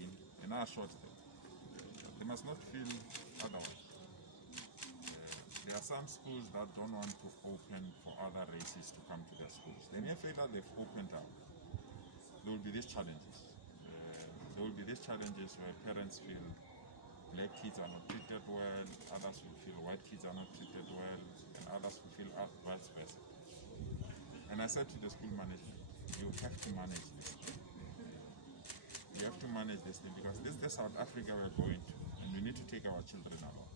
in, and I assured them. They must not feel otherwise. There are some schools that don't want to open for other races to come to their schools. The mere fact that they've opened up, there will be these challenges. There will be these challenges where parents feel black kids are not treated well, others will feel white kids are not treated well, and others will feel vice versa. And I said to the school management, you have to manage this. You have to manage this thing because this is the South Africa we're going to, and we need to take our children along.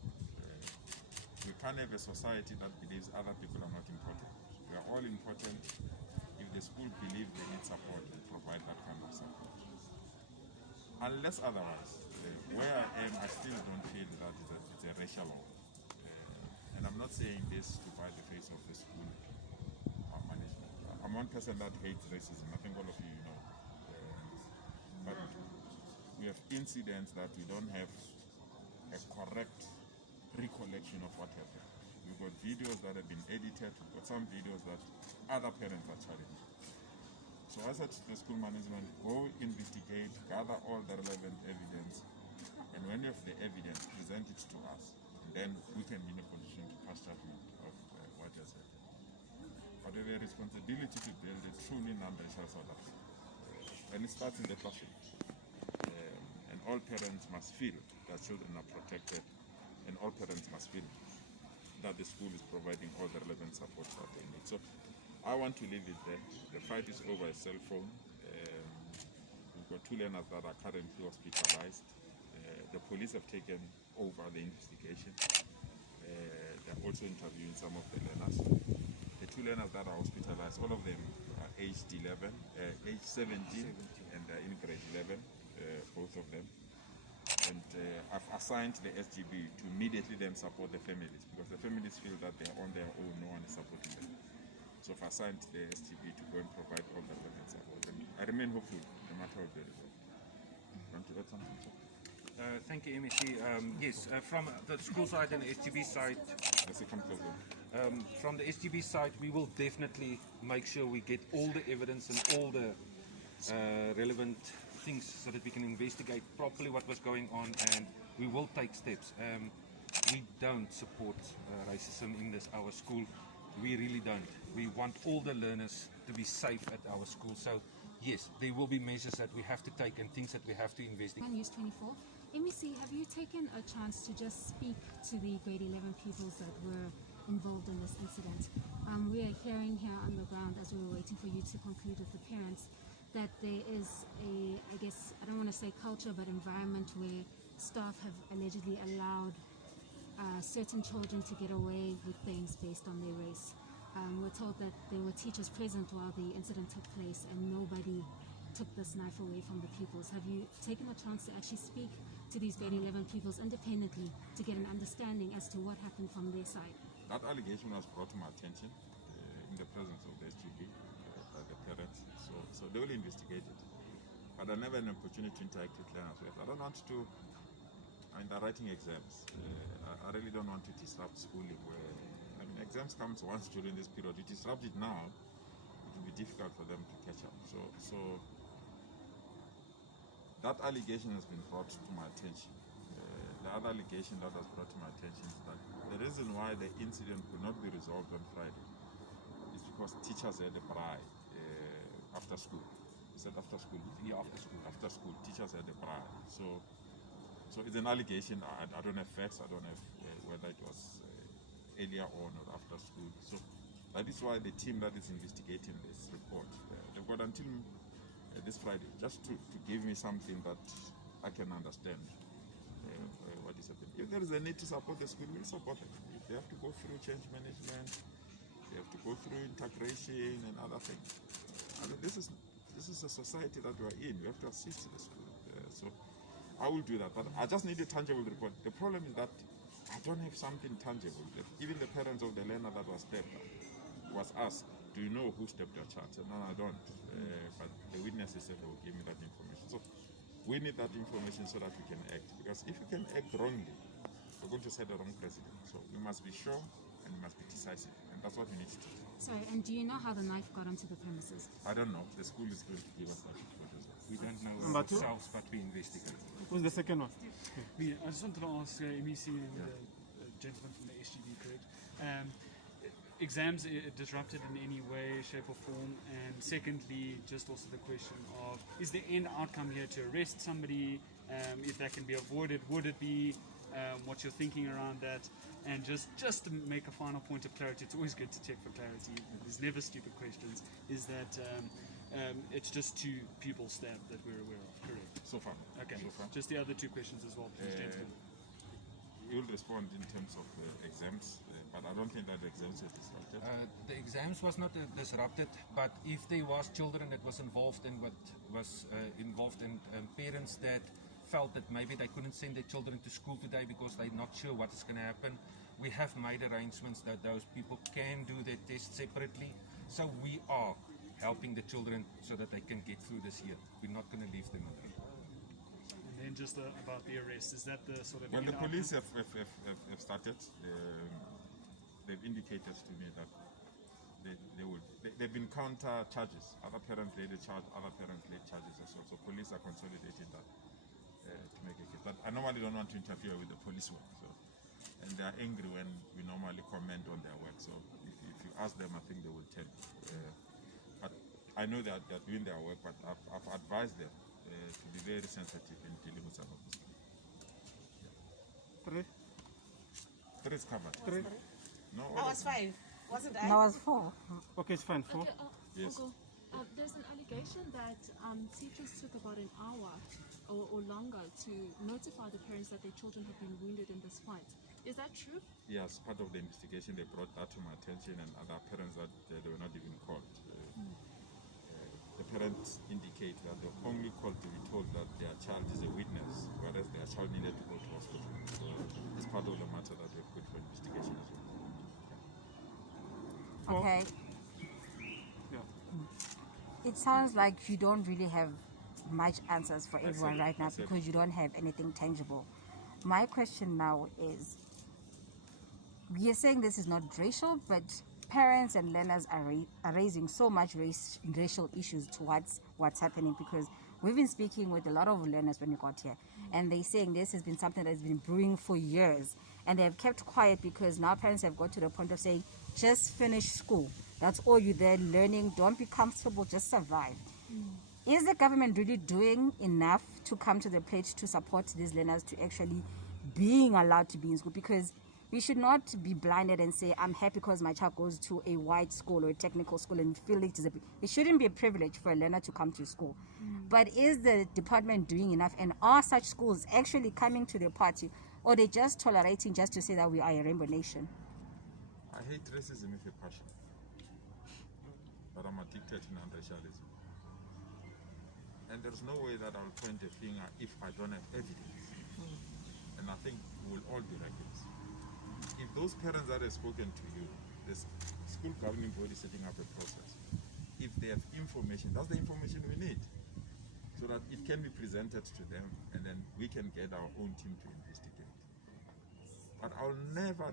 We can't have a society that believes other people are not important. We are all important. If the school believes they need support, we provide that kind of support. Unless otherwise, where I am, I still don't feel that it's a racial law. And I'm not saying this to buy the face of the school management. I'm one person that hates racism. I think all of you know. But we have incidents that we don't have a correct recollection of what happened. We've got videos that have been edited, we've got some videos that other parents are challenging. So I said to the school management, go investigate, gather all the relevant evidence, and when you have the evidence, present it to us. And then we can be in a position to pass judgment of what has happened. But we have a responsibility to build a truly non-racial South Africa. And it starts in the classroom. And all parents must feel that children are protected, and all parents must feel that the school is providing all the relevant support that they need. So I want to leave it there. The fight is over a cell phone. We've got 2 learners that are currently hospitalized. The police have taken over the investigation. They're also interviewing some of the learners. The 2 learners that are hospitalized, all of them are aged 11, age 17, and they're in grade 11, both of them. And I've assigned the SGB to immediately then support the families because the families feel that they're on their own, no one is supporting them. So I've assigned the SGB to go and provide all the relevant support. And I remain hopeful the matter will be resolved. Want to add something, sir? Thank you, MEC. Yes, from the school side and the SGB side, from the SGB side, we will definitely make sure we get all the evidence and all the relevant things so that we can investigate properly what was going on, and we will take steps. We don't support racism in our school. We really don't. We want all the learners to be safe at our school. So yes, there will be measures that we have to take and things that we have to investigate. News 24. MEC, have you taken a chance to just speak to the grade 11 pupils that were involved in this incident? We are hearing here on the ground, as we were waiting for you to conclude with the parents, that there is a, I guess, I don't want to say culture, but environment where staff have allegedly allowed certain children to get away with things based on their race. We're told that there were teachers present while the incident took place and nobody took this knife away from the pupils. Have you taken a chance to actually speak to these grade 11 pupils independently to get an understanding as to what happened from their side? That allegation was brought to my attention in the presence of the SGB by the parents, so they will investigate it. But I never had an opportunity to interact with learners. I don't want to, they're writing exams. I really don't want to disrupt schooling where, exams comes once during this period. You disrupt it now, it will be difficult for them to catch up. So that allegation has been brought to my attention. The other allegation that was brought to my attention is that the reason why the incident could not be resolved on Friday is because teachers had a braai after school. Is that after school? Yeah, after school. After school, teachers had a braai. So it's an allegation. I don't have facts. I don't have whether it was earlier on or after school. So that is why the team that is investigating this report, they've got until this Friday just to give me something that I can understand what is happening. If there is a need to support the school, we'll support it. If they have to go through change management, they have to go through integration and other things. This is a society that we are in. We have to assist the school. So I will do that, but I just need a tangible report. The problem is that I don't have something tangible. Even the parents of the learner that was stabbed was asked, do you know who stabbed your child? No, I don't. But the witnesses said they will give me that information. So we need that information so that we can act. Because if we can act wrongly, we're going to set the wrong precedent. So we must be sure and we must be decisive. And that's what we need to do. Sorry, and do you know how the knife got onto the premises? I don't know. The school is going to give us that information. We don't know. Number two? itself, but we investigate. Who's the second one? Me, I just wanted to ask MEC and the gentleman from the SGB, correct? Exams disrupted in any way, shape or form? And secondly, just also the question of, is the end outcome here to arrest somebody? If that can be avoided, would it be? What you're thinking around that? And just to make a final point of clarity, it's always good to check for clarity. There's never stupid questions. Is that it's just 2 people stabbed that we're aware of, correct? So far. Okay. So far. Just the other 2 questions as well, please, gentlemen. You'll respond in terms of the exams, but I don't think that the exams are disrupted. The exams was not disrupted, but if there was children that was involved in what was involved in parents that felt that maybe they couldn't send their children to school today because they're not sure what is going to happen, we have made arrangements that those people can do their tests separately. So we are helping the children so that they can get through this year. We're not going to leave them alone. And then just about the arrest, is that the sort of Well, end the police outcome? have started. They've indicated to me that they've been counter charges. Other parents laid a charge, other parents laid charges as well. So police are consolidating that to make a case. But I normally don't want to interfere with the police work. So, and they are angry when we normally comment on their work. So if you ask them, I think they will tell you. But I know that they're doing their work, but I've advised them to be very sensitive in dealing with some of this. 3. 3 is covered. 3. No, I was 5, wasn't I? No, it's 4. Okay, it's fine. 4. Okay, Yes. Ogo, there's an allegation that teachers took about an hour or longer to notify the parents that their children have been wounded in this fight. Is that true? Yes, part of the investigation, they brought that to my attention, and other parents that they were not even called. The parents indicate that they're only called to be told that their child is a witness, whereas their child needed to go to hospital. So it's part of the matter that we've put for investigation as well. Okay. Yeah. It sounds like you don't really have much answers for everyone Exactly, right now exactly. because you don't have anything tangible. My question now is, we are saying this is not racial, but parents and learners are raising so much racial issues towards what's happening, because we've been speaking with a lot of learners when we got here, and they're saying this has been something that's been brewing for years, and they've kept quiet because now parents have got to the point of saying, just finish school. That's all you're there learning. Don't be comfortable, just survive. Is the government really doing enough to come to the plate to support these learners to actually being allowed to be in school? Because we should not be blinded and say, I'm happy because my child goes to a white school or a technical school and feel it is it shouldn't be a privilege for a learner to come to school. But is the department doing enough? And are such schools actually coming to the party, or they just tolerating just to say that we are a rainbow nation? I hate racism with a passion, but I'm addicted to non-racialism. And there's no way that I'll point a finger if I don't have evidence. And I think we'll all be reckless. If those parents that have spoken to you, the school governing body is setting up a process. If they have information, that's the information we need, so that it can be presented to them, and then we can get our own team to investigate. But I'll never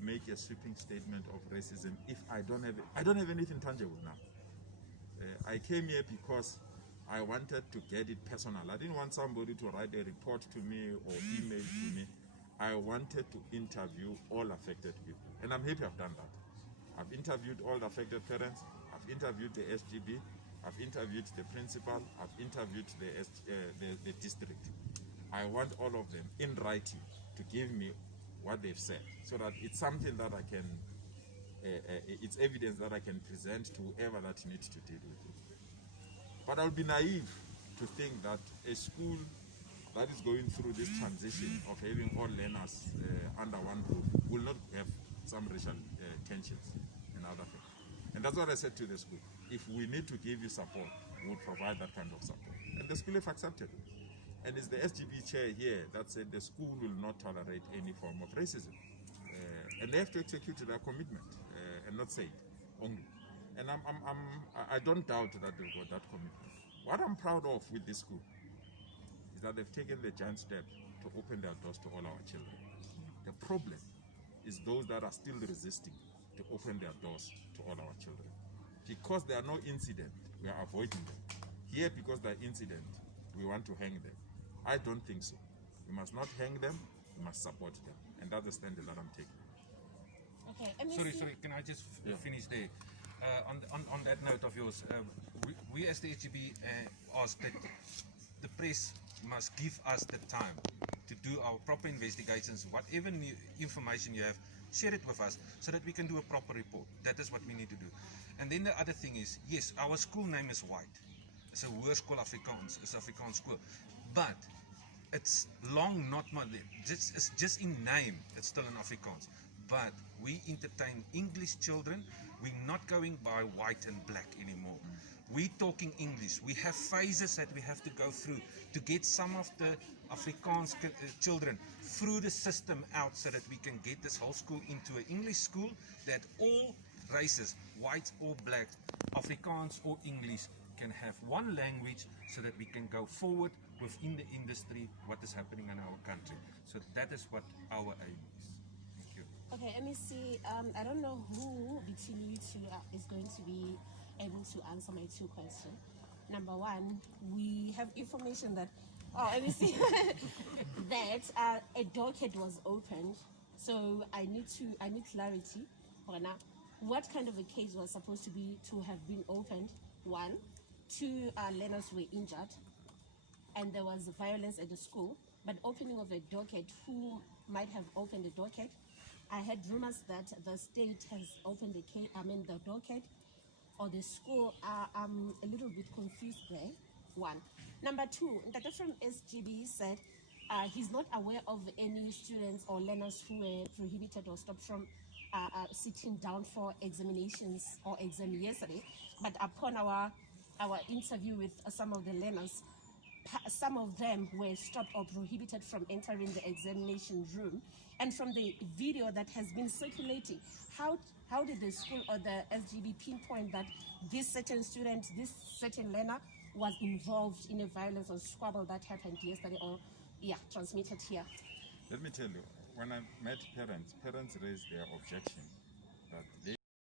make a sweeping statement of racism if I don't have anything tangible now. I came here because I wanted to get it personal. I didn't want somebody to write a report to me or email to me. I wanted to interview all affected people, and I'm happy I've done that. I've interviewed all the affected parents, I've interviewed the SGB, I've interviewed the principal, I've interviewed the district. I want all of them in writing to give me what they've said, so that it's something that I can, it's evidence that I can present to whoever that needs to deal with it. But I'll be naive to think that a school that is going through this transition of having all learners under one roof will not have some racial tensions and other things. And that's what I said to the school. If we need to give you support, we'll provide that kind of support. And the school have accepted it. And it's the SGB chair here that said the school will not tolerate any form of racism. And they have to execute their commitment and not say it only. And I don't doubt that they've got that commitment. What I'm proud of with this school is that they've taken the giant step to open their doors to all our children. The problem is those that are still resisting to open their doors to all our children. Because there are no incident, we are avoiding them. Here, because there are incident, we want to hang them. I don't think so. We must not hang them, we must support them. And that's the stand that I'm taking. Okay, Sorry, can I just Yeah. finish there? On that note of yours, we as the HGB ask that the press must give us the time to do our proper investigations. Whatever new information you have, share it with us so that we can do a proper report. That is what we need to do. And then the other thing is, yes, our school name is White. It's a Hoërskool Afrikaans, it's Afrikaans school. But it's long not more, it's just in name, it's still in Afrikaans. But we entertain English children. We're not going by white and black anymore. We're talking English. We have phases that we have to go through to get some of the Afrikaans children through the system out so that we can get this whole school into an English school that all races, white or black, Afrikaans or English, can have one language so that we can go forward within the industry, what is happening in our country. So that is what our aim is. Thank you. Okay, MEC, I don't know who between you two is going to be able to answer my two questions. Number one, we have information that, MEC, that a docket was opened. So I need clarity. Now, what kind of a case was supposed to have been opened? One, two learners were injured, and there was violence at the school. But opening of a docket, who might have opened the docket? I heard rumors that the state has opened the docket, or the school. I'm a little bit confused there. One. Number two, Ndata from SGB said he's not aware of any students or learners who were prohibited or stopped from sitting down for examinations or exam yesterday. But upon our interview with some of the learners, some of them were stopped or prohibited from entering the examination room. And from the video that has been circulating, how did the school or the SGB pinpoint that this certain student, this certain learner was involved in a violence or squabble that happened yesterday or transmitted here? Let me tell you, when I met parents raised their objection that they